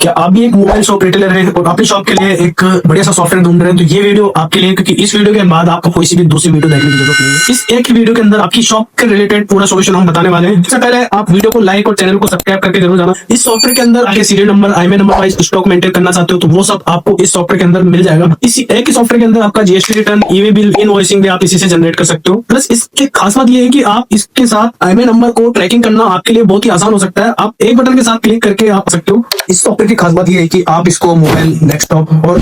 क्या आप भी एक मोबाइल शॉप रिटेलर हैं और अपनी शॉप के लिए एक बढ़िया सा सॉफ्टवेयर ढूंढ रहे हैं? तो ये वीडियो आपके लिए, क्योंकि इस वीडियो के बाद आपको कोई सी भी दूसरी वीडियो देखने की जरूरत नहीं है। इस एक ही वीडियो के अंदर आपकी शॉप के रिलेटेड पूरा सोल्यूशन हम बताने वाले हैं। इससे पहले आप वीडियो को लाइक और चैनल को सब्सक्राइब करके जरूर जाना। इस सॉफ्टवेयर के अंदर आपके serial number, IMEI number wise stock maintain करना चाहते हो तो वो सब आपको इस सॉफ्टवेयर के अंदर मिल जाएगा। इसी एक ही सॉफ्टवेयर के अंदर आपका GST return, e-way bill, invoicing भी आप इसी से जनरेट कर सकते हो। प्लस इसकी खास बात ये है कि आप इसके साथ आईएमआई नंबर को ट्रैकिंग करना आपके लिए बहुत ही आसान हो सकता है। आप एक बटन के साथ क्लिक करके आप सकते हो। इस सॉफ्टवेयर की खास बात ये है कि आप इसको मोबाइल, डेस्कटॉप और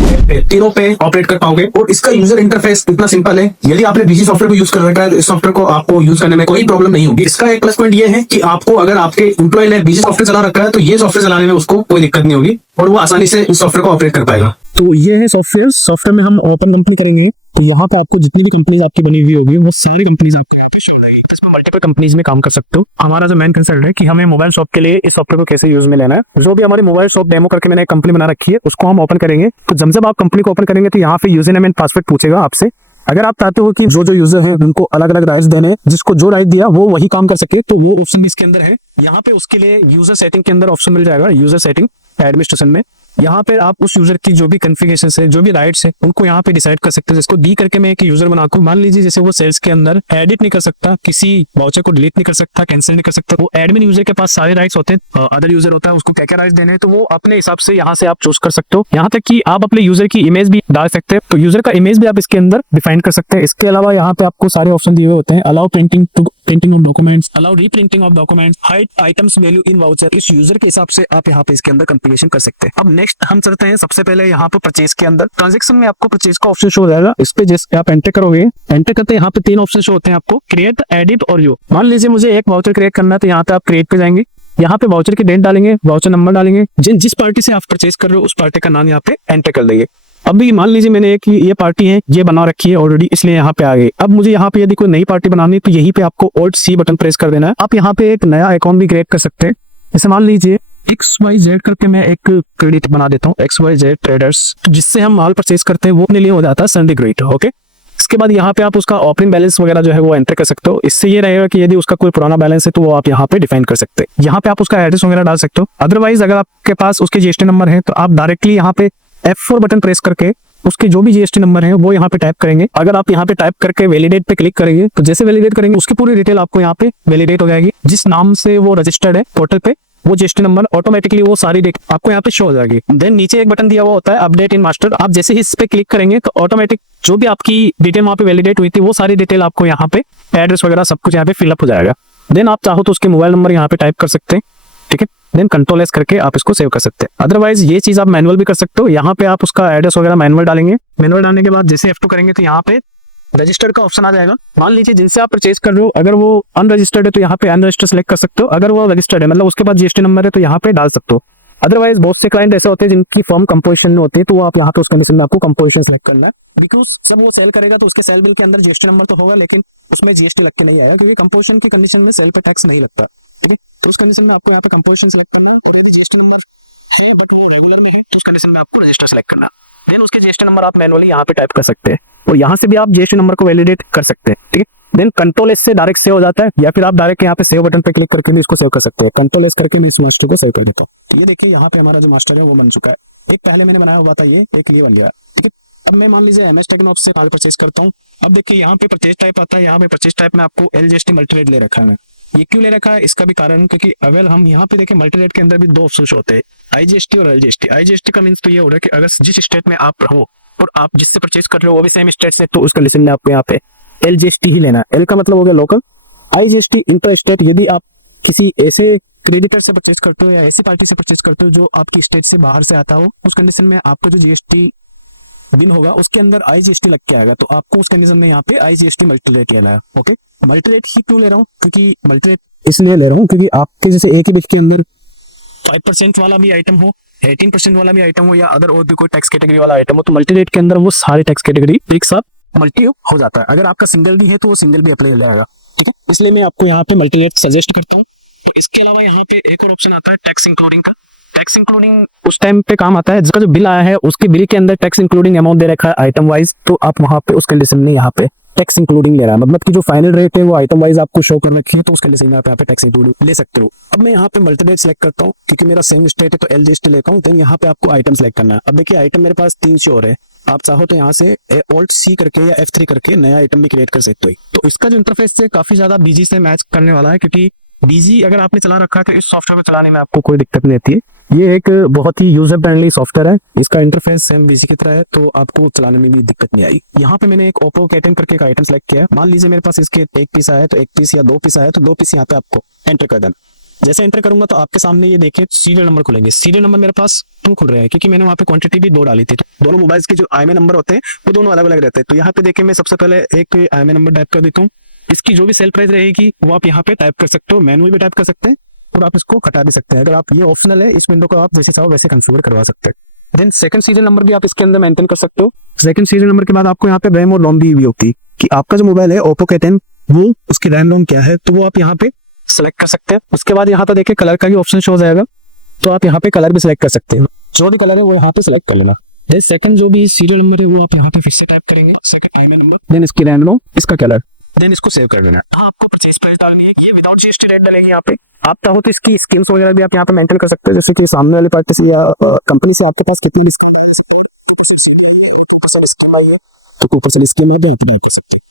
तीनों पे ऑपरेट कर पाओगे और इसका यूजर इंटरफेस इतना सिंपल है। यदि आपने बीजी सॉफ्टवेयर को यूज कर रखा है तो इस सॉफ्टवेयर को आपको यूज करने में कोई प्रॉब्लम नहीं होगी। इसका एक प्लस पॉइंट ये है कि आपको, अगर आपके एम्प्लॉय ने बीजी सॉफ्टवेयर चला रखा है तो ये सॉफ्टवेयर चलाने में उसको कोई दिक्कत नहीं होगी और वो आसानी से इस सॉफ्टवेयर को ऑपरेट कर पाएगा। तो ये है सॉफ्टवेयर में हम ओपन कंपनी करेंगे तो यहाँ पे आपको जितनी भी कंपनीज आपकी बनी हुई होगी वो सारी कंपनीज आपके यहाँ पे शो लगेगी। इसमें मल्टीपल कंपनीज में काम कर सकते हो। हमारा जो मेन कंसर्न है कि हमें मोबाइल शॉप के लिए इस सॉफ्टवेयर को कैसे यूज में लेना है। जो भी हमारी मोबाइल शॉप डेमो करके मैंने एक कंपनी बना रखी है उसको हम ओपन करेंगे। तो जब आप कंपनी को ओपन करेंगे तो यहाँ पे यूजर नेम एंड पासवर्ड पूछेगा आपसे। अगर आप चाहते हो कि जो यूजर है उनको अलग अलग राइट्स देने, जिसको जो राइट दिया वो वही काम कर सके, तो वो ऑप्शन भी इसके अंदर है। यहाँ पे उसके लिए यूजर सेटिंग के अंदर ऑप्शन मिल जाएगा, यूजर सेटिंग एडमिनिस्ट्रेशन में। यहाँ पे आप उस यूजर की जो भी कॉन्फ़िगरेशन है, जो भी राइट्स है, उनको यहाँ पे डिसाइड कर सकते हैं। जिसको डी करके मैं एक यूजर बनाकर, मान लीजिए जैसे वो सेल्स के अंदर एडिट नहीं कर सकता, किसी वाउचर को डिलीट नहीं कर सकता, कैंसिल नहीं कर सकता, वो एडमिन यूजर के पास सारे राइट्स होते हैं। अदर यूजर होता है, उसको क्या क्या राइट्स देने हैं तो वो अपने हिसाब से यहाँ से आप चूज कर सकते हो। यहाँ तक कि आप अपने यूजर की इमेज भी डाल सकते हैं, तो यूजर का इमेज भी आप इसके अंदर डिफाइन कर सकते हैं। इसके अलावा यहाँ पे आपको सारे ऑप्शन दिए हुए होते हैं। Allow printing of documents, allow reprinting of documents, hide items value in voucher. इस यूजर के हिसाब से आप यहाँ पे इसके अंदर कॉन्फ़िगरेशन कर सकते हैं। अब नेक्स्ट हम चलते हैं सबसे पहले यहाँ पे परचेज के अंदर। ट्रांजैक्शन में आपको परचेज का ऑप्शन शो हो जाएगा। इस पे जैसे आप एंटर करोगे, एंटर करते यहाँ पे 3 ऑप्शन शो होते हैं आपको, क्रिएट, एडिट और यो। मान लीजिए मुझे एक वाउचर क्रिएट करना है तो यहाँ पे आप क्रिएट पे जाएंगे। यहाँ पे वाउचर की डेट डालेंगे, वाउचर नंबर डालेंगे, जिस पार्टी से आप परचेज कर रहे हो उस पार्टी का नाम यहाँ पे एंटर कर देंगे। अभी मान लीजिए मैंने एक ये पार्टी है ये बना रखी है ऑलरेडी, इसलिए यहाँ पे आ गए। अब मुझे यहाँ पे यदि कोई नई पार्टी बनानी है तो यहीं पे आपको Alt C बटन प्रेस कर देना है। आप यहाँ पे एक नया अकाउंट भी क्रिएट कर सकते हैं। जैसे मान लीजिए XYZ करके मैं एक क्रेडिट बना देता हूँ, XYZ ट्रेडर्स, जिससे हम माल परचेज करते हैं वो अपने लिए हो जाता है संडे क्रेडिट। ओके, इसके बाद यहाँ पे आप उसका ओपनिंग बैलेंस वगैरह जो है वो एंटर कर सकते हो। इससे ये रहेगा कि यदि उसका कोई पुराना बैलेंस है तो वो आप यहाँ पे डिफाइन कर सकते हैं। यहाँ पे आप उसका एड्रेस वगैरह डाल सकते हो। अदरवाइज अगर आपके पास उसके जीएसटी नंबर है तो आप डायरेक्टली यहाँ पे F4 बटन प्रेस करके उसके जो भी जीएसटी नंबर है वो यहाँ पे टाइप करेंगे। अगर आप यहाँ पे टाइप करके वैलिडेट पे क्लिक करेंगे तो जैसे वैलिडेट करेंगे उसकी पूरी डिटेल आपको यहाँ पे वैलिडेट हो जाएगी। जिस नाम से वो रजिस्टर्ड है पोर्टल पे, वो जीएसटी नंबर ऑटोमेटिकली वो सारी डिटेल आपको यहाँ पे शो हो जाएगी। देन नीचे एक बटन दिया हुआ होता है अपडेट इन मास्टर। आप जैसे ही इस पे क्लिक करेंगे तो ऑटोमेटिक जो भी आपकी डिटेल वहाँ पे वैलिडेट हुई थी वो सारी डिटेल आपको यहाँ पे एड्रेस वगैरह सब कुछ यहाँ पे फिलअप हो जाएगा। देन आप चाहो तो उसके मोबाइल नंबर यहाँ पे टाइप कर सकते हैं, ठीक है। देन कंट्रोल एस करके आप इसको सेव कर सकते हैं। अदरवाइज ये चीज आप मैनुअल भी कर सकते हो। यहाँ पे आप उसका एड्रेस वगैरह मैनुअल डालेंगे। मैनुअल डालने के बाद जैसे F2 करेंगे तो यहाँ पे रजिस्टर्ड का ऑप्शन आ जाएगा। मान लीजिए जिनसे आप परचेज कर रहे हो अगर वो अनरजिस्टर्ड है तो यहाँ पे अनरजिस्टर्ड सेलेक्ट कर सकते हो। अगर वो रजिस्टर्ड है मतलब उसके पास जीएसटी नंबर है तो यहाँ पे डाल सकते हो। अदरवाइज बहुत से क्लाइंट ऐसे होते हैं जिनकी फर्म कंपोजिशन में होती है तो वो आप यहाँ पे उस कंडीशन में आपको कंपोजिशन सेलेक्ट करना है। बिकॉज जब वो सेल करेगा तो उसके सेल बिल के अंदर जीएसटी नंबर तो होगा लेकिन उसमें जीएसटी लग के नहीं आएगा, क्योंकि कंपोजिशन की कंडीशन में सेल पे टैक्स नहीं लगता, ठीक है। तो उस कंडीशन में आपको यहाँ पे कंपोजिशन सेलेक्ट करना है। यदि जीएसटी नंबर है बट वो रेगुलर में है तो उस कंडीशन में आपको रजिस्टर सेलेक्ट करना है। देन उसके जीएसटी नंबर आप मैनुअली यहाँ पे टाइप कर सकते हैं और यहाँ से भी आप जीएसटी नंबर को वैलिडेट कर सकते हैं, ठीक है। देन कंट्रोल एस से डायरेक्ट सेव हो जाता है या फिर आप डायरेक्ट यहाँ पे सेव बटन पे क्लिक करके भी इसको सेव कर सकते हैं। कंट्रोल एस करके मैं इस मास्टर को सेव कर देता हूँ। तो ये देखिए यहाँ पे हमारा जो मास्टर है वो बन चुका है। एक पहले मैंने बनाया हुआ था एक ये बन गया, ठीक है। अब मैं मान लीजिए MS टेक्नोऑप्स से माल परचेज करता हूँ। अब देखिए यहाँ पे परचेज टाइप आता है। यहाँ पे परचेज टाइप में आपको LGST मल्टीरेट ले रखा है। ये क्यों ले रखा है इसका भी कारण, क्योंकि अगर हम यहाँ पे देखें मल्टीरेट के अंदर भी 2 ऑप्शन होते हैं, IGST और LGST। IGST का मीन्स तो ये हो रहा है कि अगर जिस स्टेट में आप रहो और आप जिससे परचेज कर रहे हो वो भी सेम स्टेट से, तो उस कंडीशन में आपको यहाँ पे LGST ही लेना है। L का मतलब हो गया लोकल, IGST इंटर स्टेट। यदि आप किसी ऐसे क्रेडिटर से परचेज करते हो या ऐसी पार्टी से परचेज करते हो जो आपकी स्टेट से बाहर से आता हो, उस कंडीशन में आपका जो जीएसटी बिल होगा उसके अंदर IGST लग के आएगा। तो आपको उस कंडीशन में यहाँ पे IGST मल्टीरेट लेना है। ओके, मल्टीरेट ही क्यों ले रहा हूँ, क्योंकि मल्टीरेट इसलिए ले रहा हूँ क्योंकि आपके जैसे एक ही बिल के अंदर 5% वाला भी आइटम हो, 18% वाला भी आइटम हो या अदर और भी कोई टैक्स कैटेगरी वाला आइटम हो, तो मल्टीरेट के अंदर वो सारे टैक्स कैटेगरी एक साथ मल्टी हो जाता है। अगर आपका सिंगल भी है तो वो सिंगल भी अप्लाई हो जाएगा, ठीक है। इसलिए मैं आपको यहाँ पे मल्टीरेट सजेस्ट करता हूँ। तो इसके अलावा यहाँ पे एक और ऑप्शन आता है टैक्स इंक्लूडिंग का। टैक्स इंक्लूडिंग उस टाइम पे काम आता है जिसका जो बिल आया है उसके बिल के अंदर टैक्स इंक्लूडिंग अमाउंट दे रखा है आइटम वाइज, तो आप वहां पे उस कंडीशन में यहाँ पे टैक्स इंक्लूडिंग ले रहा है, मतलब कि जो फाइनल रेट है वो आइटम वाइज आपको शो कर रखी है, तो उसके लिए सही में आप यहाँ पे टैक्स इंक्लूड ले सकते हो। अब मैं यहाँ पे मल्टी डेट सेलेक्ट करता हूँ क्योंकि मेरा सेम स्टेट है, तो LGST लेता हूँ। देन यहाँ पे आपको आइटम सेलेक्ट करना है। अब देखिए आइटम मेरे पास 3 शो हो रहे हैं, आप चाहो तो यहाँ से Alt C करके या F3 करके नया आइटम भी क्रिएट कर सकते हो। तो इसका जो इंटरफेस है काफी ज्यादा बीजी से मैच करने वाला है, क्योंकि बीजी अगर आपने चला रखा है तो इस सॉफ्टवेयर को चलाने में आपको कोई दिक्कत नहीं आती है। ये एक बहुत ही यूजर फ्रेंडली सॉफ्टवेयर है, इसका इंटरफेस सेम बीजी की तरह है, तो आपको चलाने में भी दिक्कत नहीं आई। यहाँ पे मैंने एक ओप्पो K10 करके एक आइटम सेलेक्ट किया है। मान लीजिए मेरे पास इसके 1 पीस आया, तो 1 पीस या 2 पीस आया तो 2 पीस यहाँ पे आपको एंटर कर देना। जैसे एंटर करूंगा तो आपके सामने ये देखिए सीरियल नंबर खुलेंगे। सीरियल नंबर मेरे पास 2 खुल रहे हैं क्योंकि मैंने वहाँ पे क्वांटिटी भी 2 डाली थी। तो दोनों मोबाइल्स के जो IMEI नंबर होते हैं वो दोनों अलग अलग रहते हैं। तो यहाँ पे देखिए मैं सबसे पहले एक IMEI नंबर टाइप कर देता हूँ। इसकी जो भी सेल प्राइस रहेगी वो आप यहाँ पे टाइप कर सकते हो, मैनुअल भी टाइप कर सकते हैं और आप इसको हटा भी सकते हैं। अगर आप ये ऑप्शनल है, इस विंडो को आप जैसे चाहो वैसे कॉन्फ़िगर करवा सकते हैं। देन सेकंड सीरियल नंबर भी आप इसके अंदर मेंटेन कर सकते हो। सेकंड सीरियल नंबर के बाद आपको यहाँ पे रैम और रोम भी होती है कि आपका जो मोबाइल है ओप्पो K10 वो उसकी रैम रोम क्या है, तो वो आप यहाँ पे सेलेक्ट कर सकते हैं। उसके बाद यहाँ पे देखिए कलर का भी ऑप्शन शो हो जाएगा, तो आप यहाँ पे कलर भी सिलेक्ट कर सकते हैं। जो भी कलर है वो यहाँ पे सिलेक्ट कर लेना। देन सेकंड जो भी सीरियल नंबर है वो आप यहाँ पे फिर से टाइप करेंगे, सेकंड IMEI नंबर, देन इसकी रैम रोम, इसका कलर, देन इसको सेव कर देना। तो आपको परचेज प्राइस डालनी है, ये विदाउट GST रेट डालेंगे यहाँ पे। आप चाहो तो इसकी स्कीम्स वगैरह भी आप यहाँ पे मेंटेन कर सकते हैं, जैसे कि सामने वाली पार्टी से या कंपनी से आपके पास कितनी डिस्काउंट आ सकता है, तो ऊपर से स्कीम आप कर सकते हैं।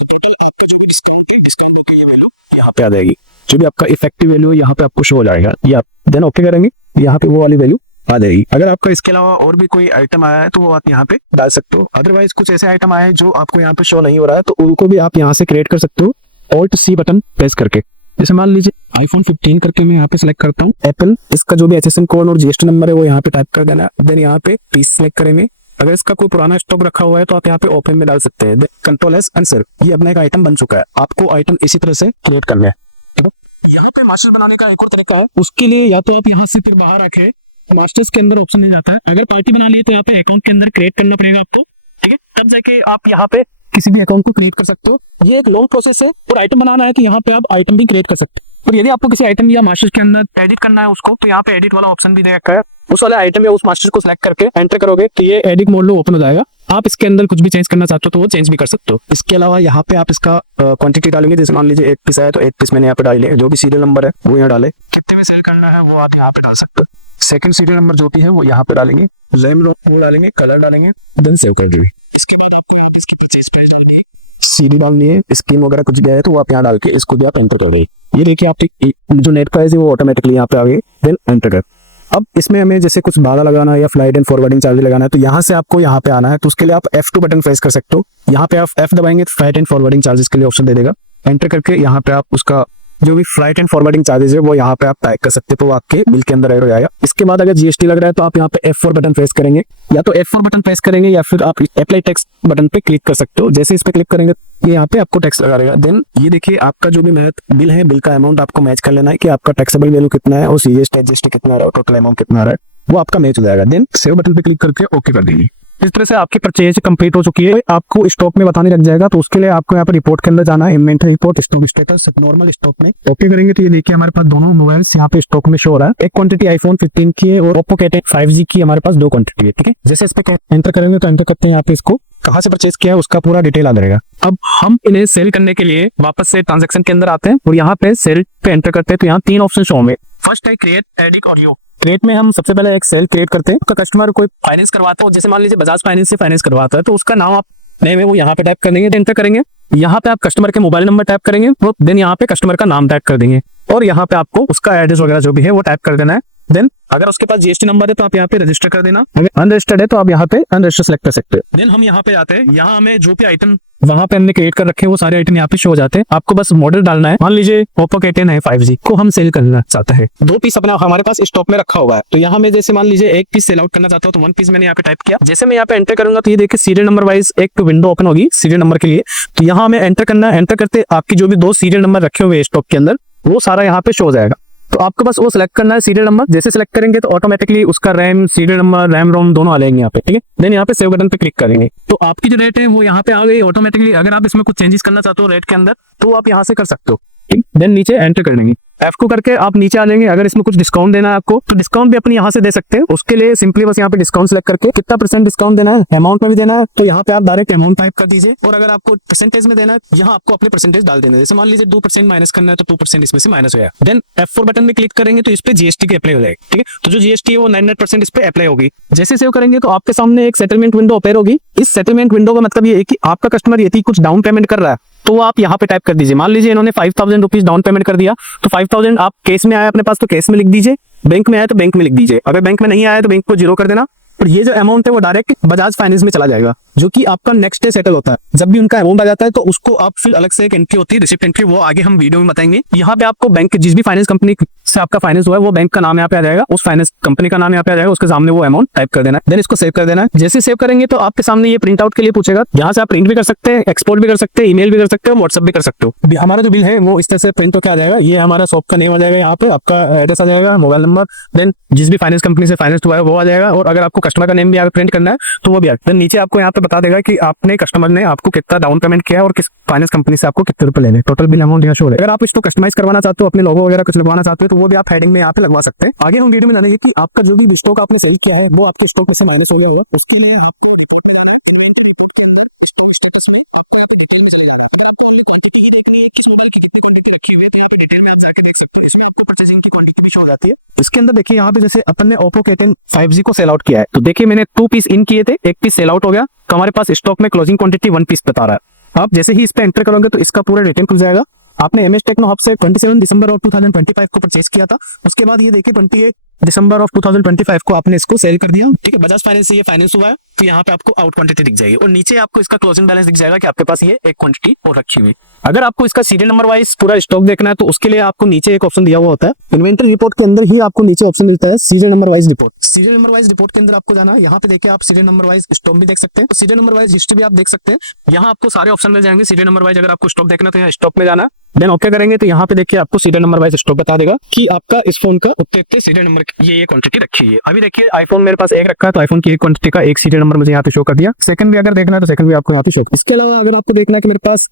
टोटल आपका जो भी डिस्काउंट की ये वैल्यू यहाँ पे आ जाएगी, जो भी आपका इफेक्टिव वैल्यू है यहाँ पे आपको शो हो जाएगा। ये आप देन ओके करेंगे, यहाँ पे वो वाली वैल्यू आ जाएगी। अगर आपका इसके अलावा और भी कोई आइटम आया है तो वो आप यहाँ पे डाल सकते हो। अदरवाइज कुछ ऐसे आइटम आए हैं जो आपको यहाँ पे शो नहीं हो रहा है, तो उनको भी आप यहाँ से क्रिएट कर सकते हो Alt C बटन प्रेस करके। जैसे मान लीजिए iPhone 15 करके मैं यहाँ पे सिलेक्ट करता हूँ एप्पल, इसका जो भी HSN कोड और GST नंबर है वो यहाँ पे टाइप कर देना। देन यहाँ पे पीस सिलेक्ट करेंगे। अगर इसका कोई पुराना स्टॉक रखा हुआ है तो आप यहाँ पे ओपन में डाल सकते हैं। Ctrl+S आंसर, ये अपना एक आइटम बन चुका है। आपको आइटम इसी तरह से क्रिएट करना है। ठीक है, यहाँ पे मास्टर बनाने का एक और तरीका है, उसके लिए या तो आप यहाँ से फिर बाहर रखें, मास्टर्स के अंदर ऑप्शन नहीं जाता है। अगर पार्टी बना ली तो यहाँ पे अकाउंट के अंदर क्रिएट करना पड़ेगा आपको, ठीक है, तब जाके आप यहाँ पे किसी भी अकाउंट को क्रिएट कर सकते हो। ये एक लॉन्ग प्रोसेस है, और आइटम बनाना है तो यहाँ पे आप आइटम भी क्रिएट कर सकते हो। और यदि आपको किसी आइटम या मास्टर्स के अंदर एडिट करना है उसको, तो यहाँ पे एडिट वाला ऑप्शन भी दे रखा है। उस वाले आइटम या उस मास्टर को सिलेक्ट करके एंटर करोगे तो ये एडिट मोड ओपन हो जाएगा। आप इसके अंदर कुछ भी चेंज करना चाहते हो तो वो चेंज भी कर सकते हो। इसके अलावा यहाँ पे आप इसका क्वांटिटी डालेंगे। जैसे मान लीजिए 1 पीस आया तो 1 पीस मैंने यहाँ पे डाले, जो भी सीरियल नंबर है वो यहाँ डाले, कितने में सेल करना है वो आप यहाँ पे डाल सकते हो। सेकंड सीरियल नंबर जो भी है वो यहाँ पे डालेंगे, रैम रोम डालेंगे, कलर डालेंगे, देन सेव कर देंगे। इसके बाद आपको यहाँ पे इसकी परचेज प्राइस डालनी है, CD डालनी है, स्कीम वगैरह कुछ गया है तो वो आप यहाँ डाल के इसको भी आप एंटर कर देंगे। ये देखिए आप जो नेट प्राइस है वो ऑटोमेटिकली यहाँ पे आ गई, देन एंटर कर। अब इसमें हमें जैसे कुछ भाड़ा लगाना है या फ्लाइट एंड फॉरवर्डिंग चार्ज लगाना है, तो यहाँ से आपको यहाँ पे आना है। तो उसके लिए आप F2 बटन प्रेस कर सकते हो। यहाँ पे आप F दबाएंगे तो फ्लाइट एंड फॉरवर्डिंग चार्जेस के लिए ऑप्शन दे देगा। एंटर करके यहाँ पे आप उसका जो भी फ्लाइट एंड फॉरवर्डिंग चार्जेस है वो यहाँ पे आप टाइप कर सकते हो, तो वो आपके बिल के अंदर ऐड हो जाएगा। इसके बाद अगर GST लग रहा है तो आप यहाँ पे F4 बटन प्रेस करेंगे, या तो F4 बटन प्रेस करेंगे या फिर आप अप्लाई टैक्स बटन पे क्लिक कर सकते हो। जैसे इस पे क्लिक करेंगे ये यहाँ पे आपको टैक्स लगा रहेगा। देन ये देखिए आपका जो भी बिल है, बिल का अमाउंट आपको मैच कर लेना है कि आपका टैक्सेबल वैल्यू कितना है और CGST GST कितना है और टोटल अमाउंट कितना है, वो आपका मैच हो जाएगा। देन सेव बटन पे क्लिक करके ओके कर देंगे। इस तरह से आपकी परचेज कंप्लीट हो चुकी है। आपको स्टॉक में बताने लग जाएगा, तो उसके लिए आपको यहाँ पर रिपोर्ट के अंदर जाना है, inventory report, stock status, normal stock में ओके करेंगे तो ये देखिए हमारे पास दोनों मोबाइल्स यहाँ पे स्टॉक में शो हो रहा है। एक क्वांटिटी iPhone 15 की है और Oppo K10 5G की हमारे पास 2 क्वांटिटी है। ठीक है, जैसे इस पे एंटर करेंगे तो एंटर करते हैं यहाँ पे इसको कहाँ से परचेज किया है उसका पूरा डिटेल आ जाएगा। अब हम इन्हें सेल करने के लिए वापस से ट्रांजैक्शन के अंदर आते हैं और यहाँ पे सेल पे एंटर करते हैं, तो यहाँ 3 ऑप्शन शो होंगे। फर्स्ट है क्रिएट, एडिट और यू। क्रिएट में हम सबसे पहले एक सेल क्रिएट करते हैं। उसका कस्टमर कोई फाइनेंस करवाता है, जैसे मान लीजिए बजाज फाइनेंस से फाइनेंस करवाता है, तो उसका नाम आप नेम है वो यहाँ पे टाइप कर देंगे, एंटर करेंगे। यहाँ पे आप कस्टमर के मोबाइल नंबर टाइप करेंगे, तो देन यहाँ पे कस्टमर का नाम टाइप कर देंगे और यहाँ पे आपको उसका एड्रेस वगैरह जो भी है वो टाइप कर देना है। देन अगर उसके पास GST नंबर है तो आप यहाँ पे रजिस्टर कर देना, अगर अनरजिस्टर्ड है तो आप यहाँ पे अनरजिस्टर्ड सेलेक्ट कर सकते हैं। देन हम यहाँ पे आते हैं, यहाँ हमें जो भी आइटम वहां पे हमने क्रिएट कर रखे हैं वो सारे आइटम यहाँ पे शो हो जाते हैं। आपको बस मॉडल डालना है। मान लीजिए Oppo K10 है 5G को हम सेल करना चाहते हैं, 2 पीस अपना हमारे पास स्टॉक में रखा हुआ है, तो यहाँ मैं जैसे मान लीजिए 1 पीस सेल आउट करना चाहता हूँ, तो 1 पीस मैंने यहाँ पे टाइप किया। जैसे मैं यहाँ पे एंटर करूंगा तो ये देखिए सीरियल नंबर वाइज एक विंडो ओपन होगी सीरियल नंबर के लिए, तो यहाँ हमें एंटर करना है। एंटर करते आपकी जो भी 2 सीरियल नंबर रखे हुए स्टॉक के अंदर वो सारा यहाँ पे शो हो जाएगा। तो आपको बस वो सिलेक्ट करना है सीरियल नंबर। जैसे सिलेक्ट करेंगे तो ऑटोमेटिकली उसका RAM, serial number, RAM ROM दोनों आ जाएंगे यहाँ पे। ठीक है, देन यहाँ पे सेव बटन पे क्लिक करेंगे तो आपकी जो रेट है वो यहाँ पे आ गई ऑटोमेटिकली। अगर आप इसमें कुछ चेंजेस करना चाहते हो रेट के अंदर तो आप यहाँ से कर सकते हो। ठीक, देन नीचे एंटर कर देंगे। F को करके आप नीचे आ जाएंगे। अगर इसमें कुछ डिस्काउंट देना है आपको तो डिस्काउंट भी अपने यहाँ से दे सकते हैं। उसके लिए सिंपली बस यहाँ पे डिस्काउंट सेलेक्ट करके कितना % डिस्काउंट देना है, अमाउंट में भी देना है, तो यहाँ पे आप डायरेक्ट अमाउंट टाइप कर दीजिए। और अगर आपको परसेंटेज में देना है, यहाँ आपको अपने परसेंटेज डाल देना है। जैसे मान लीजिए 2% माइनस करना है तो 2% इसमें से माइनस हो गया। देन F4 बटन में क्लिक करेंगे तो इस पे GST की अप्लाई हो जाएगी। ठीक है, तो जो GST है वो 99% इस पे अप्लाई होगी। जैसे सेव करेंगे तो आपके सामने एक सेटलमेंट विंडो ओपन होगी। इस सेटलमेंट विंडो का मतलब ये है कि आपका कस्टमर यदि कुछ डाउन पेमेंट कर रहा है तो वो आप यहाँ पे टाइप कर दीजिए। मान लीजिए इन्होंने 5000 रुपीज डाउन पेमेंट कर दिया तो 5000 आप कैश में आया अपने पास तो कैश में लिख दीजिए, बैंक में आया तो बैंक में लिख दीजिए। अगर बैंक में नहीं आया तो बैंक को 0 कर देना। और ये जो अमाउंट है वो डायरेक्ट बजाज फाइनेंस में चला जाएगा, जो कि आपका नेक्स्ट डे सेटल होता है। जब भी उनका अमाउंट आ जाता है तो उसको आप फिर अलग से एक एंट्री होती है, रिसिप्ट एंट्री, वो आगे हम वीडियो में बताएंगे। यहाँ पे आपको बैंक जिस भी फाइनेंस कंपनी से आपका फाइनेंस हुआ है वो बैंक का नाम यहाँ पे आ जाएगा, उस फाइनेंस कंपनी का नाम यहाँ पे आ जाएगा, उसके सामने वो अमाउंट टाइप कर देना है। देन इसको सेव कर देना है। जैसे सेव करेंगे तो आपके सामने ये प्रिंट आउट के लिए पूछेगा, यहाँ से आप प्रिंट भी कर सकते हैं, एक्सपोर्ट भी कर सकते हैं, ईमेल भी कर सकते हो, व्हाट्सएप भी कर सकते हो। हमारा जो बिल है वो इस तरह से प्रिंट होकर आ जाएगा। ये हमारा शॉप का नेम आ जाएगा, यहाँ पे आपका एड्रेस आ जाएगा, मोबाइल नंबर, देन जिस भी फाइनेंस कंपनी से फाइनेंस हुआ है वो आ जाएगा। और अगर आपको कस्टमर का नेम भी प्रिंट करना है तो वो भी आएगा। नीचे आपको यहाँ पे बता देगा कि आपने कस्टमर ने आपको कितना डाउन पेमेंट किया और किस फाइनेंस कंपनी से आपको कितने रुपए लेने, टोटल बिल अमाउंट यहाँ शो है। अगर आप इसको कस्टमाइज करवाना चाहते हो, अपने लोगो वगैरह कुछ लगवाना चाहते हो तो वो भी आप हेडिंग में यहाँ पे लगवा सकते हैं। आगे हम वीडियो में जानेंगे कि आपका जो भी स्टॉक आपने सेल किया है वो आपके स्टॉक में से माइनस हो गया होगा। उसके लिए आपको रिपोर्ट में आना है, रिपोर्ट के अंदर स्टॉक स्टेटस में आपको यहाँ पे डिटेल में जाएगा। अगर आपको क्वांटिटी ही देखनी है, किस मॉडल की कितनी क्वांटिटी रखी हुई है, तो यहाँ पे डिटेल में आप जाकर देख सकते हो। इसमें आपको परचेजिंग की क्वांटिटी भी शो हो जाती है। इसके अंदर देखिए यहाँ पे जैसे अपन ने Oppo K10 5G को सेल आउट किया है तो देखिए मैंने 2 पीस इन किए थे, 1 पीस सेल आउट हो गया तो हमारे पास स्टॉक में क्लोजिंग क्वांटिटी 1 पीस बता रहा है। आप जैसे ही इस पे एंटर करोगे तो इसका पूरा डिटेल खुल जाएगा। आपने MS टेक्नो हब से 27 दिसंबर ऑफ 2025 को परचेज किया था। उसके बाद ये देखिए 28 दिसंबर ऑफ 2025 को आपने इसको सेल कर दिया। ठीक है, बजाज फाइनेंस से ये फाइनेंस हुआ है तो यहाँ पे आपको आउट क्वांटिटी दिख जाएगी और नीचे आपको इसका क्लोजिंग बैलेंस दिख जाएगा कि आपके पास ये एक क्वांटिटी और रखी हुई। अगर आपको इसका सीरियल नंबर वाइज पूरा स्टॉक देखना है तो उसके लिए आपको नीचे एक ऑप्शन दिया हुआ होता है। इन्वेंटरी रिपोर्ट के अंदर ही आपको नीचे ऑप्शन मिलता है serial number wise report. Serial number wise report के अंदर आपको जाना है। यहाँ पे देखिए आप सीरियल नंबर वाइज स्टॉक भी देख सकते हैं, सीरियल नंबर वाइज हिस्ट्री भी आप देख सकते हैं। यहाँ आपको सारे ऑप्शन मिल जाएंगे सीरियल नंबर वाइज। अगर आपको स्टॉक देखना तो यहाँ स्टॉक में जाना, देन ओके करेंगे तो यहाँ पे देखिए आपको सीरियल नंबर वाइज स्टॉक बता देगा कि आपका इस फोन का उतने सीरियल नंबर ये क्वांटिटी रखी है। अभी देखिए आईफोन मेरे पास 1 रखा है तो आईफोन की एक क्वांटिटी का 1 सीरियल नंबर मुझे यहाँ पे शो कर दिया। सेकंड भी अगर देखना है तो सेकंड भी आपको यहाँ पे शो। इसके अलावा अगर आपको देखना है कि मेरे पास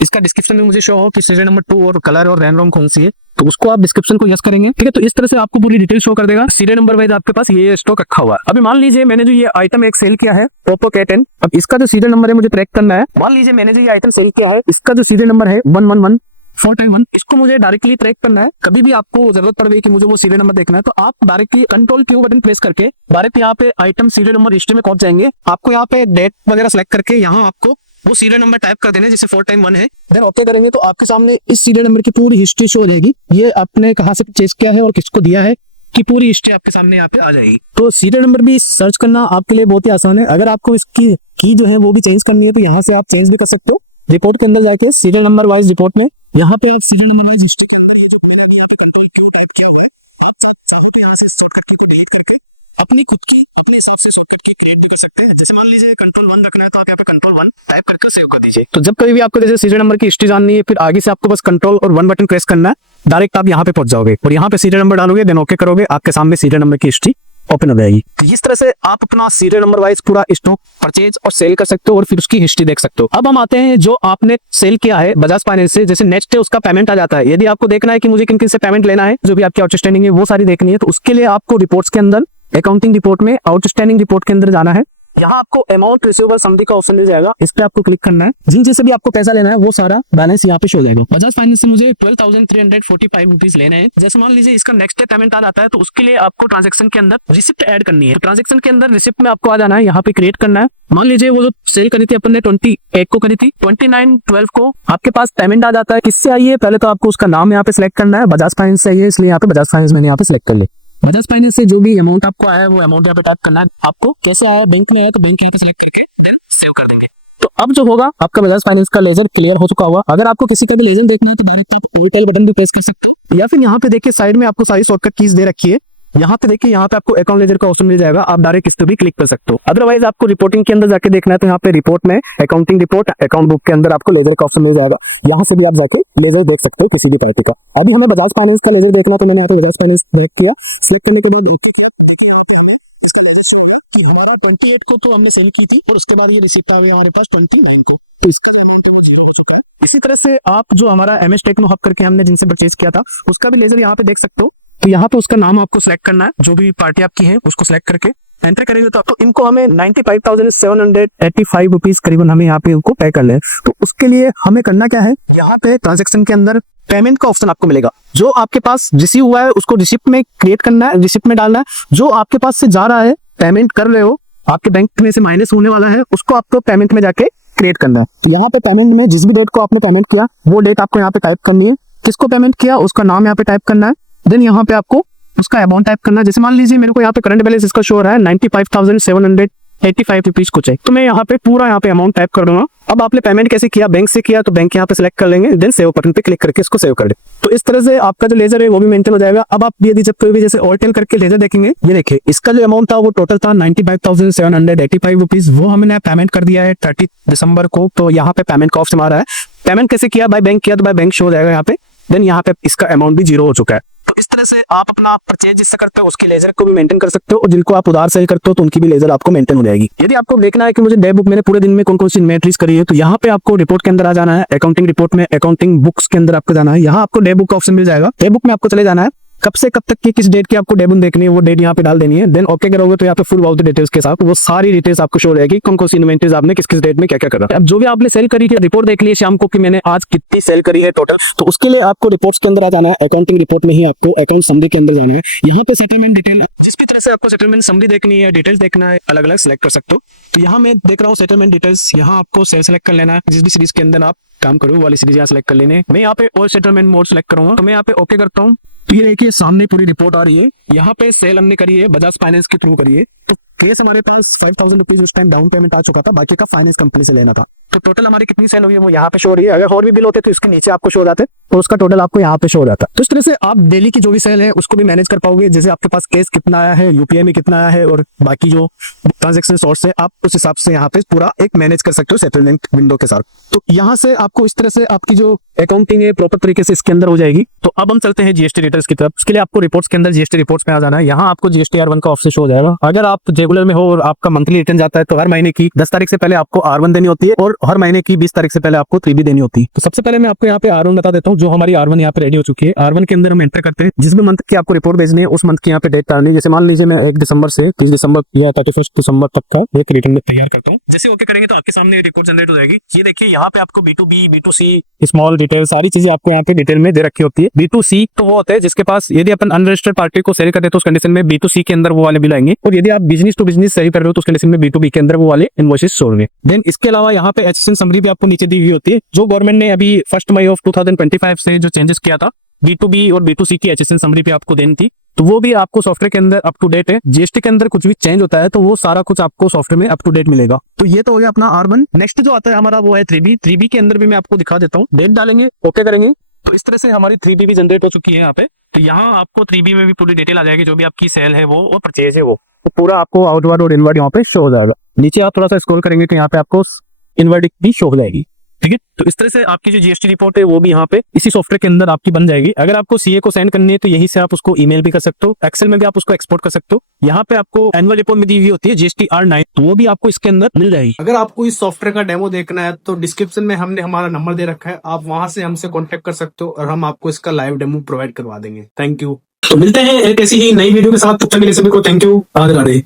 इसका डिस्क्रिप्शन में मुझे शो हो कि सीरियल नंबर 2 और कलर और रैम रोम कौन सी है तो उसको आप डिस्क्रिप्शन को यस करेंगे। ठीक है, तो इस तरह से आपको पूरी डिटेल शो कर देगा। सीरियल नंबर वाइज आपके पास ये स्टॉक रखा हुआ है। अभी मान लीजिए मैंने जो ये आइटम एक सेल किया है Oppo K10, अब इसका जो सीरियल नंबर है मुझे ट्रैक करना है। मान लीजिए मैंने जो ये आइटम सेल किया है इसका जो सीरियल नंबर है 111451, इसको मुझे डायरेक्टली ट्रैक करना है। कभी भी आपको जरूरत पड़ गई कि मुझे वो सीरियल नंबर देखना है तो आप डायरेक्टली Ctrl+Q बटन प्रेस करके डायरेक्ट यहाँ पे आइटम सीरियल नंबर हिस्ट्री में पहुंच जाएंगे। आपको यहाँ पे डेट वगैरह सेलेक्ट करके यहाँ आपको वो सीरियल नंबर टाइप कर देना है, जैसे 4x1 है। देन ओके करेंगे तो आपके सामने इस सीरियल नंबर की पूरी हिस्ट्री शो हो जाएगी। ये आपने कहाँ से परचेज किया है और किसको दिया है की पूरी हिस्ट्री आपके सामने यहाँ पे आ जाएगी। तो सीरियल नंबर भी सर्च करना आपके लिए बहुत ही आसान है। अगर आपको इसकी की जो है वो भी चेंज करनी है तो यहाँ से आप चेंज भी कर सकते हो। रिपोर्ट के अंदर जाके सीरियल नंबर वाइज रिपोर्ट में यहाँ पे आप सीरियल नंबर वाइज हिस्ट्री के अंदर ये जो मैंने भी यहाँ पे Ctrl+Q टाइप किया हुआ है आप चाहे तो यहाँ से शॉर्टकट की डिलीट करके अपनी खुद की अपने हिसाब से शॉर्टकट की क्रिएट भी कर सकते हैं। जैसे मान लीजिए Ctrl+1 रखना है तो आप यहाँ पे Ctrl+1 टाइप करके सेव कर दीजिए। तो जब कभी भी आपको जैसे सीरियल नंबर की हिस्ट्री जाननी है फिर आगे से आपको बस Ctrl और 1 बटन प्रेस करना है, डायरेक्ट आप यहाँ पे पहुंच जाओगे और यहाँ पे सीरियल नंबर डालोगे, देन ओके करोगे, आपके सामने सीरियल नंबर की हिस्ट्री ओपन हो जाएगी। तो इस तरह से आप अपना सीरियल नंबर वाइज पूरा स्टॉक परचेज और सेल कर सकते हो और फिर उसकी हिस्ट्री देख सकते हो। अब हम आते हैं जो आपने सेल किया है बजाज फाइनेंस से, जैसे नेक्स्ट डे उसका पेमेंट आ जाता है। यदि आपको देखना है कि मुझे किन किन से पेमेंट लेना है, जो भी आपकी आउटस्टैंडिंग है वो सारी देखनी है, तो उसके लिए आपको रिपोर्ट्स के अंदर अकाउंटिंग रिपोर्ट में आउटस्टैंडिंग रिपोर्ट के अंदर जाना है। यहाँ आपको अमाउंट रिसीवेबल समथिंग का ऑप्शन मिल जाएगा, इस पे आपको क्लिक करना है। जिन जैसे भी आपको पैसा लेना है वो सारा बैलेंस यहाँ पे शो हो जाएगा। बजाज फाइनेंस से मुझे 12,345 रुपीज लेने हैं। जैसे मान लीजिए इसका नेक्स्ट डे पेमेंट आ जाता है तो उसके लिए आपको ट्रांजेक्शन के अंदर रिसिप्ट ऐड करनी है। ट्रांजेक्शन के अंदर रिसिप्ट में आपको आ जाना है, यहाँ पे क्रिएट करना है। मान लीजिए वो जो सेल करी थी अपन ने 28 को करी थी, 29/12 को आपके पास पेमेंट आ जाता है। किससे आई है पहले तो आपको उसका नाम यहाँ पे सिलेक्ट करना है। बजाज फाइनेंस से आई है इसलिए यहाँ पे बजाज फाइनेंस मैंने यहाँ पे सिलेक्ट कर लिया। बजाज फाइनेंस से जो भी अमाउंट आपको आया है वो अमाउंट यहाँ पे टाइप करना है। आपको कैसे आया, बैंक में आया तो बैंक यहाँ पे सिलेक्ट करके देन सेव कर देंगे। तो अब जो होगा आपका बजाज फाइनेंस का लेजर क्लियर हो चुका होगा। अगर आपको किसी का भी लेजर देखना है तो डायरेक्ट आप रिटेल बटन भी प्रेस कर सकते हो, या फिर यहाँ पे देखिए साइड में आपको सारी शॉर्टकट कीज दे रखी है। यहाँ पे देखिए यहाँ पे आपको अकाउंट लेजर का ऑप्शन मिल जाएगा, आप डायरेक्ट इस पे भी क्लिक कर सकते हो। अदरवाइज आपको रिपोर्टिंग के अंदर जाके देखना है तो यहाँ पे रिपोर्ट में अकाउंटिंग रिपोर्ट अकाउंट बुक के अंदर आपको लेजर का ऑप्शन मिल जाएगा। यहाँ से भी आप जाके लेजर देख सकते हो किसी भी टाइप का। अभी हमें बजाज फाइनेंस का लेजर देखना तो मैंने यहाँ पे बजाज फाइनेंस सेलेक्ट किया। सेव करने के बाद कि हमारा 28 को तो हमने सेल की थी और उसके बाद ये रिसिप्ट आ गया हमारे पास 29 को, तो इसका अमाउंट तो जीरो हो चुका है। इसी तरह से आप जो हमारा MS टेक्नो हब करके हमने जिनसे परचेज किया था उसका भी लेजर यहाँ पे देख सकते हो। तो यहाँ पे उसका नाम आपको सिलेक्ट करना है, जो भी पार्टी आपकी है उसको सिलेक्ट करके एंटर करेंगे तो आपको इनको हमें 95,785 रुपीज करीबन हमें यहाँ पे इनको पे कर ले। तो उसके लिए हमें करना क्या है, यहाँ पे ट्रांजेक्शन के अंदर पेमेंट का ऑप्शन आपको मिलेगा। जो आपके पास रिसीव हुआ है उसको रिसिप्ट में क्रिएट करना है, रिसिप्ट में डालना है। जो आपके पास से जा रहा है, पेमेंट कर रहे हो, आपके बैंक में से माइनस होने वाला है, उसको आपको पेमेंट में जाके क्रिएट करना है। तो यहाँ पे पेमेंट में जिस भी डेट को आपने पेमेंट किया वो डेट आपको यहाँ पे टाइप करनी है, किसको पेमेंट किया उसका नाम यहाँ पे टाइप करना है। देन यहाँ पे आपको उसका अमाउंट टाइप करना है। जैसे मान लीजिए मेरे को यहाँ पे करंट बैलेंस इसका शो हो रहा है 95,785 रुपीज कुछ है, तो मैं यहाँ पे पूरा यहाँ पे अमाउंट टाइप कर दूंगा। अब आपने पेमेंट कैसे किया, बैंक से किया तो बैंक यहाँ पे सिलेक्ट कर लेंगे, देन सेव बटन पे क्लिक करके इसको सेव कर दे। तो इस तरह से आपका जो लेजर है वो भी मेंटेन हो जाएगा। अब आप यदि जब कोई भी जैसे ऑर्टेल करके लेजर देखेंगे, ये देखिए इसका जो अमाउंट था वो टोटल था 95,785 रुपीज, वो हमने पेमेंट कर दिया है 30 दिसंबर को। तो यहाँ पे पेमेंट का ऑप्शन आ रहा है, पेमेंट कैसे किया, बाय बैंक किया तो बाय बैंक शो हो जाएगा यहाँ पे। देन यहाँ पे इसका अमाउंट भी जीरो हो चुका है। तो इस तरह से आप अपना परचेज जिससे करते हो उसकी लेजर को भी मेंटेन कर सकते हो, और जिनको आप उधार सेल करते हो तो उनकी भी लेजर आपको मेंटेन हो जाएगी। यदि आपको देखना है कि मुझे डे बुक मैंने पूरे दिन में कौन कौन सी इन्वेंटरीज करी है, तो यहाँ पे आपको रिपोर्ट के अंदर आ जाना है, अकाउंटिंग रिपोर्ट में अकाउंटिंग बुक्स के अंदर आपको जाना है। यहाँ आपको डे बुक का ऑप्शन मिल जाएगा, डे बुक में आपको चले जाना है, कब से कब तक की किस डेट की आपको डे बुक देखनी है वो डेट यहाँ पे डाल देनी है। देन ओके करोगे तो यहाँ पे फुल अबाउट द डिटेल्स के साथ वो सारी डिटेल्स आपको शो रहेगी, कौन कौन सी इन्वेंटरीज आपने किस किस डेट में क्या क्या करा। अब जो भी आपने सेल करी थी रिपोर्ट देख ली शाम को कि मैंने आज कितनी सेल करी है टोटल, तो उसके लिए आपको रिपोर्ट्स के अंदर आ जाना है, अकाउंटिंग रिपोर्ट में ही आपको अकाउंट समरी के अंदर जाना है। यहाँ पे सेटलमेंट डिटेल, जिस भी तरह से आपको सेटलमेंट समरी देखनी है, डिटेल्स देखना है, अलग अलग सेलेक्ट कर सकते हो। तो यहाँ मैं देख रहा हूँ सेटलमेंट डिटेल्स, यहाँ आपको सेल सेलेक्ट कर लेना है, जिस भी सीरीज के अंदर आप काम करो वाली सीरीज यहाँ सेलेक्ट कर लेने। मैं यहाँ पे और सेटलमेंट मोड सेलेक्ट करूंगा, तो मैं यहाँ पे ओके करता हूँ। तो ये देखिए सामने पूरी रिपोर्ट आ रही है, यहाँ पे सेल हमने करी है बजाज फाइनेंस के थ्रू करी है। तो केस हमारे पास 5,000 रुपीज उस टाइम डाउन पेमेंट आ चुका था, बाकी का फाइनेंस कंपनी से लेना था। तो टोटल हमारी कितनी सेल हुई है वो यहाँ पे शो हो रही है। अगर और भी बिल होते तो इसके नीचे आपको शो हो जाते और उसका टोटल आपको यहाँ पे शो हो जाता। तो इस तरह से आप डेली की जो भी सेल है उसको भी मैनेज कर पाओगे। जैसे आपके पास केस कितना आया है, यूपीआई में कितना आया है, और बाकी जो ट्रांजेक्शन सोर्स है आप उस हिसाब से यहाँ पे पूरा एक मैनेज कर सकते हो सेटलमेंट विंडो के साथ। तो यहाँ से आपको इस तरह से आपकी जो अकाउंटिंग है प्रॉपर तरीके से इसके अंदर हो जाएगी। तो अब हम चलते हैं जीएसटी रिटर्न्स की तरफ। उसके लिए आपको रिपोर्ट्स के अंदर जीएसटी रिपोर्ट्स में आ जाना है। यहाँ आपको जीएसटी R1 का ऑप्शन शो हो जाएगा। अगर आप रेगुलर में हो और आपका मंथली रिटर्न जाता है तो हर महीने की 10 तारीख से पहले आपको R1 देनी होती है और हर महीने की 20 तारीख से पहले आपको 3B देनी होती है। तो सबसे पहले मैं आपको यहाँ पे R1 बता देता हूँ। जो हमारी R1 यहाँ पे रेडी हो चुकी है, R1 के अंदर हम एंटर करते हैं जिस भी मंथ की आपको रिपोर्ट भेजनी है उस मंथ की यहाँ पे डेट डालनी है। जैसे मान लीजिए मैं 1 दिसंबर से 30 दिसंबर या 31 दिसंबर तक का एक रिटर्न में तैयार करता हूँ। जैसे ओके करेंगे तो आपके सामने रिपोर्ट जनरेट हो जाएगी। ये देखिए यहाँ पे आपको B2B, B2C, स्मॉल डिटेल सारी चीजें आपको यहाँ पे डिटेल में दे रखी होती है। B2C तो वो होता है जिसके पास यदि अपन अनरजिस्टर्ड पार्टी को सेल करते हैं तो उस कंडीशन में B2C के अंदर वो वाले बिल आएंगे, और यदि आप बिजनेस टू बिजनेस सेल कर रहे हो तो उस कंडीशन में B2B के अंदर वो वाले इनवॉइसेस शो होंगे। देन इसके अलावा यहाँ पे एचएसएन समरी भी आपको नीचे दी हुई होती है। जो गवर्नमेंट ने अभी 1 मई ऑफ 2025 से जो चेंजेस किया था B2B और B2C की एचएसएन समरी भी आपको देनी थी, तो वो भी आपको सॉफ्टवेयर के अंदर अप टू डेट है। जीएसटी के अंदर कुछ भी चेंज होता है तो वो सारा कुछ आपको सॉफ्टवेयर में अप टू डेट मिलेगा। तो ये तो हो गया अपना R1। नेक्स्ट जो आता है हमारा वो है 3B। 3B के अंदर भी मैं आपको दिखा देता हूँ। डेट डालेंगे, ओके करेंगे तो इस तरह से हमारी 3B भी जनरेट हो चुकी है यहाँ पे। तो यहाँ आपको 3B में भी पूरी डिटेल आ जाएगी, जो भी आपकी सेल है वो और परचेज है वो, तो पूरा आपको आउटवर्ड और इनवर्ड यहाँ पे शो हो जाएगा। नीचे आप थोड़ा सा स्क्रॉल करेंगे तो यहाँ पे आपको इनवर्ड भी शो हो जाएगी। ठीक है, तो इस तरह से आपकी जो जीएसटी रिपोर्ट है वो भी यहाँ पे इसी सॉफ्टवेयर के अंदर आपकी बन जाएगी। अगर आपको सीए को सेंड करनी है तो यहीं से आप उसको ईमेल भी कर सकते हो, एक्सेल में भी आप उसको एक्सपोर्ट कर सकते हो। यहाँ पे आपको एनुअल रिपोर्ट में दी हुई होती है जीएसटी R9, तो वो भी आपको इसके अंदर मिल जाएगी। अगर आपको इस सॉफ्टवेयर का डेमो देखना है तो डिस्क्रिप्शन में हमने हमारा नंबर दे रखा है, आप वहां से हमसे कॉन्टेक्ट कर सकते हो और हम आपको इसका लाइव डेमो प्रोवाइड करवा देंगे। Thank you. तो मिलते हैं एक ऐसी ही नई वीडियो के साथ, तब तक के लिए सभी को थैंक यू। राधे राधे।